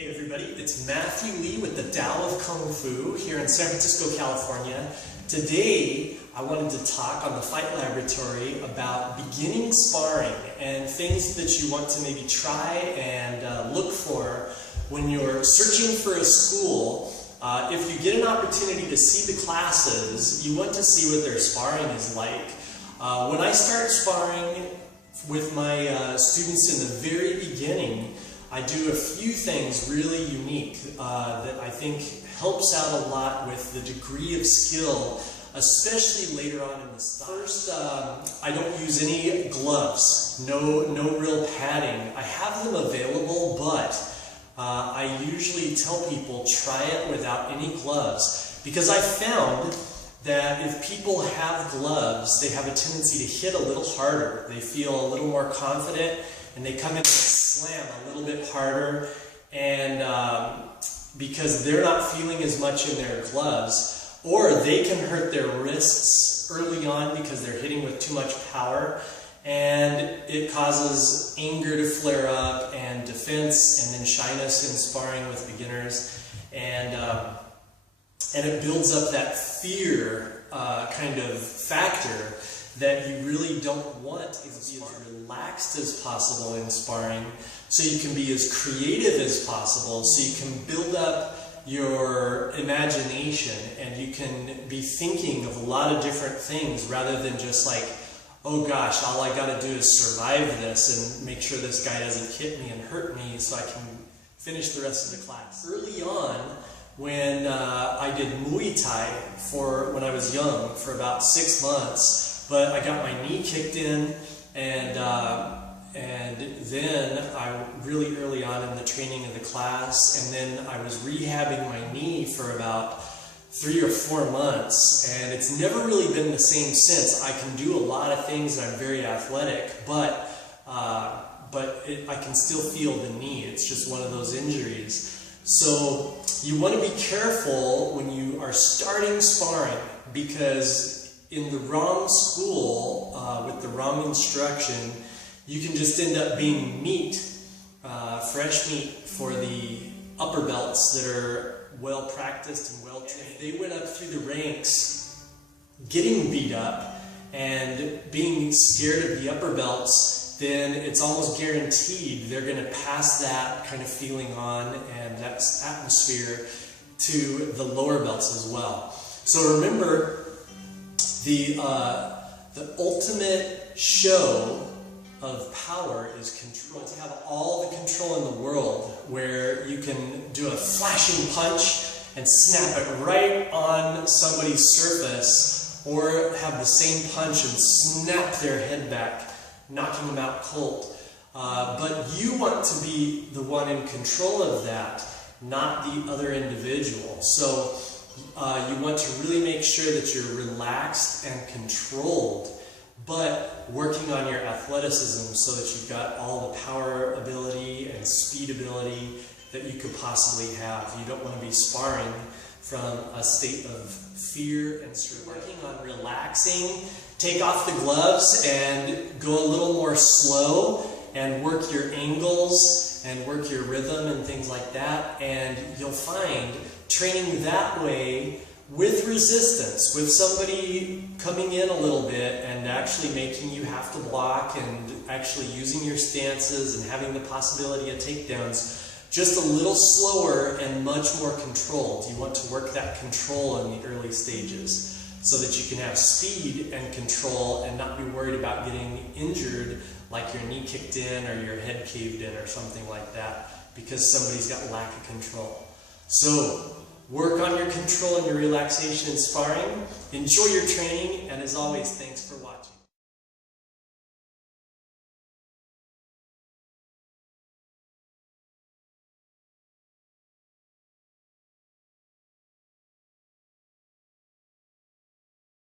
Hey everybody, it's Matthew Lee with the Tao of Kung Fu here in San Francisco, California. Today, I wanted to talk on the Fight Laboratory about beginning sparring and things that you want to maybe try and look for when you're searching for a school. If you get an opportunity to see the classes, you want to see what their sparring is like. When I start sparring with my students in the very beginning, I do a few things really unique that I think helps out a lot with the degree of skill, especially later on in the style. First, I don't use any gloves, no real padding. I have them available, but I usually tell people try it without any gloves, because I found that if people have gloves, they have a tendency to hit a little harder. They feel a little more confident, and they come in and slam a little bit harder, and because they're not feeling as much in their gloves, or they can hurt their wrists early on because they're hitting with too much power, and it causes anger to flare up, and defense, and then shyness in sparring with beginners, and it builds up that fear kind of factor that you really don't want. Is be as relaxed as possible in sparring, so you can be as creative as possible, so you can build up your imagination and you can be thinking of a lot of different things rather than just like, oh gosh, all I gotta do is survive this and make sure this guy doesn't hit me and hurt me so I can finish the rest of the class. Early on, when I did Muay Thai when I was young for about 6 months, but I got my knee kicked in, and then I really early on in the training of the class, and then I was rehabbing my knee for about 3 or 4 months, and it's never really been the same since. I can do a lot of things and I'm very athletic, but I can still feel the knee. It's just one of those injuries. So you want to be careful when you are starting sparring, because in the wrong school, with the wrong instruction, you can just end up being meat, fresh meat for the upper belts that are well practiced and well trained. If they went up through the ranks getting beat up and being scared of the upper belts, then it's almost guaranteed they're going to pass that kind of feeling on and that atmosphere to the lower belts as well. So remember, the ultimate show of power is control. To have all the control in the world, where you can do a flashing punch and snap it right on somebody's surface, or have the same punch and snap their head back, knocking them out cold. But you want to be the one in control of that, not the other individual. So you want to really make sure that you're relaxed and controlled, but working on your athleticism so that you've got all the power ability and speed ability that you could possibly have. You don't want to be sparring from a state of fear and survival. Working on relaxing, take off the gloves and go a little more slow and work your angles and work your rhythm and things like that, and you'll find training that way with resistance, with somebody coming in a little bit and actually making you have to block and actually using your stances and having the possibility of takedowns, just a little slower and much more controlled. You want to work that control in the early stages so that you can have speed and control and not be worried about getting injured, like your knee kicked in or your head caved in or something like that, because somebody's got lack of control. So work on your control and your relaxation in sparring. Enjoy your training, and as always, thanks for watching.